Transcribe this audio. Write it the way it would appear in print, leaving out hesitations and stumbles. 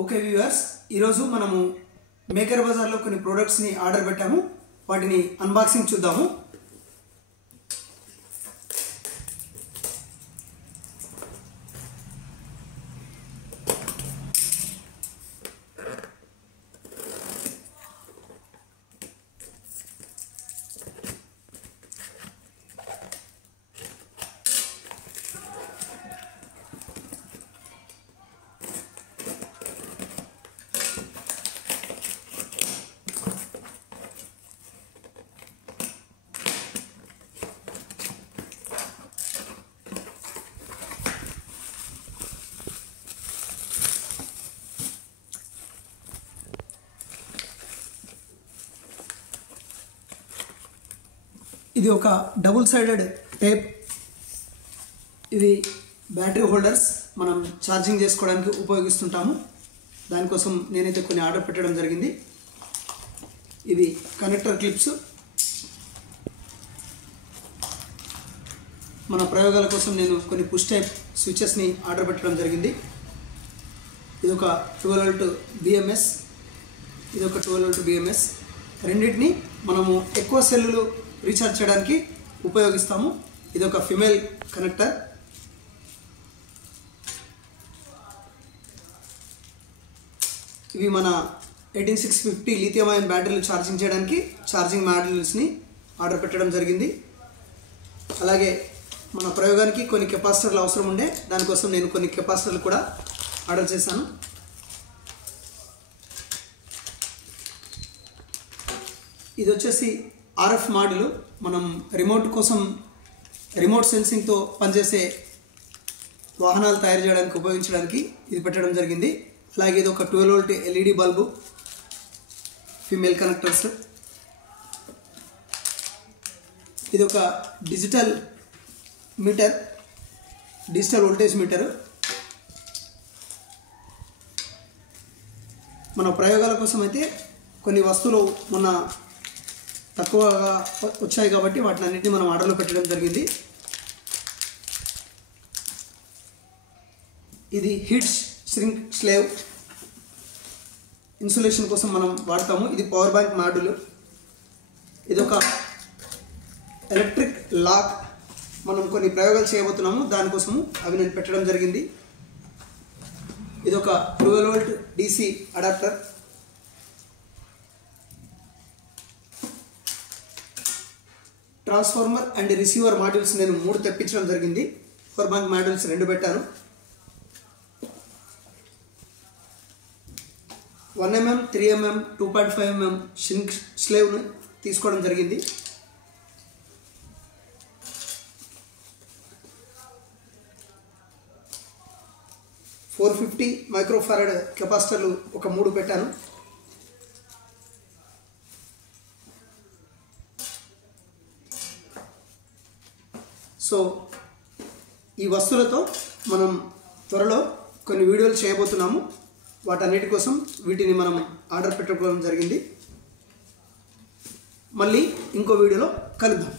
Okay viewers, ఈరోజు మనము maker బజార్లో కొన్ని ప్రోడక్ట్స్ని ఆర్డర్ పెట్టాము. వాటిని అన్బాక్సింగ్ చూద్దాము. ఇది ఒక డబుల్ సైడెడ్ టేప్. ఇది బ్యాటరీ హోల్డర్స్ మనం ఛార్జింగ్ చేసుకోవడానికి ఉపయోగిస్తుంటాము. దానికోసం నేనైతే కొన్ని ఆర్డర్ పెట్టడం జరిగింది. ఇవి కనెక్టర్ క్లిప్స్. మన ప్రయోగాల కోసం నేను కొన్ని పుష్ టైప్ స్విచెస్ని ఆర్డర్ పెట్టడం జరిగింది. ఇది ఒక 12 వోల్ట్ బిఎంఎస్, ఇది ఒక 12 వోల్ట్ బిఎంఎస్. రెండింటిని మనము ఎక్కువ సెల్లులు రీఛార్జ్ చేయడానికి ఉపయోగిస్తాము. ఇది ఒక ఫిమేల్ కనెక్టర్. ఇవి మన 18650 లిథియం అయాన్ బ్యాటరీలు ఛార్జింగ్ చేయడానికి ఛార్జింగ్ మాడ్యూల్స్ని ఆర్డర్ పెట్టడం జరిగింది. అలాగే మన ప్రయోగానికి కొన్ని కెపాసిటర్లు అవసరం ఉండే, దానికోసం నేను కొన్ని కెపాసిటర్లు కూడా ఆర్డర్ చేశాను. ఇది వచ్చేసి ఆర్ఎఫ్ మాడ్యూల్. మనం రిమోట్ కోసం రిమోట్ సెన్సింగ్తో పనిచేసే వాహనాలు తయారు చేయడానికి ఉపయోగించడానికి ఇది పెట్టడం జరిగింది. అలాగే ఇది ఒక 12 volt LED bulb, female connectors. ఇది ఒక digital meter, digital voltage meter. మన ప్రయోగాల కోసం అయితే కొన్ని వస్తువులు మొన్న తక్కువగా వచ్చాయి కాబట్టి వాటిని అన్నింటినీ మనం ఆర్డర్లో పెట్టడం జరిగింది. ఇది హీట్ ష్రింక్ స్లేవ్ ఇన్సులేషన్ కోసం మనం వాడతాము. ఇది పవర్ బ్యాంక్ మాడ్యూల్. ఇది ఒక ఎలక్ట్రిక్ లాక్. మనం కొన్ని ప్రయోగాలు చేయబోతున్నాము, దానికోసము అవి నేను పెట్టడం జరిగింది. ఇది ఒక 12 volt DC adapter. Transformer and receiver modules నేను 3 తెప్పించడం జరిగింది. పవర్ బ్యాంక్ మాడ్యూల్స్ 2 పెట్టాను. 1mm, 3mm, 2.5mm షింక్ స్లేవ్ను తీసుకోవడం జరిగింది. $450 మైక్రోఫారడ్ కెపాసిటర్లు ఒక 3 పెట్టాను. సో ఈ వస్తువులతో మనం త్వరలో కొన్ని వీడియోలు చేయబోతున్నాము. వాటన్నిటి కోసం వీటిని మనం ఆర్డర్ పెట్టుకోవడం జరిగింది. మళ్ళీ ఇంకో వీడియోలో కలుద్దాం.